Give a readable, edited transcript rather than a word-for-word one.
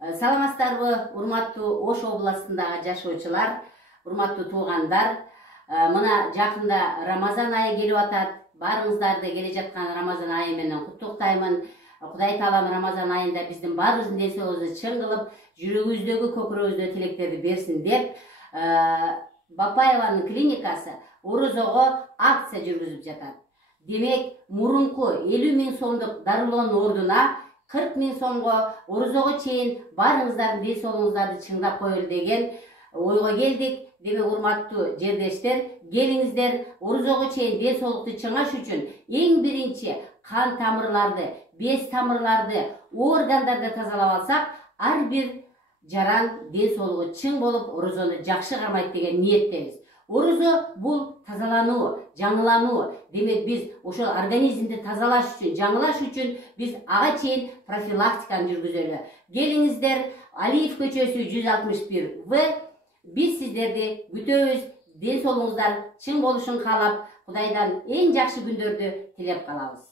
Саламатсыздарбы, урматтуу Ош областындагы жашоочулар, урматтуу туугандар. Мына жакында Рамазан айы келип атат. Баарыңыздарды келе жаткан Рамазан айы менен куттуктаймын. Кудай таалам Рамазан айында биздин баарыбыздын ден соолугубузду чың кылып, жүрөгүбүздөгү, көкүрөгүбүздө тилектерди берсин деп, Бапаеванын клиникасы орозого акция жүргүзүп жатат. Демек, мурунку 50 000 сомдук дарылоонун ордуна 40 000 сомго орозого чейин баарыңыздардын ден соолугуңуздарды чыңдап коелу деген ойго келдик. Демек, урматтуу жердештер, келиңиздер, орозого чейин ден соолукту чыңаш үчүн эң биринчи кан тамырларды, без тамырларды, органдарды тазалап алсак, ар бир жаран ден соолугу чың болуп, орозону жакшы кармайт деген ниеттебиз. Орозо бул тазалануу, жаңылануу. Демек, биз ошол организмди тазалаш үчүн, жаңылаш үчүн биз ага чейин профилактиканы жүргүзөлү. Келиңиздер, Алиев көчөсү 161В. Биз сиздерди күтөбүз. Ден соолугуңуздар чың болушун каалап, Кудайдан эң жакшы күндөрдү тилеп калабыз.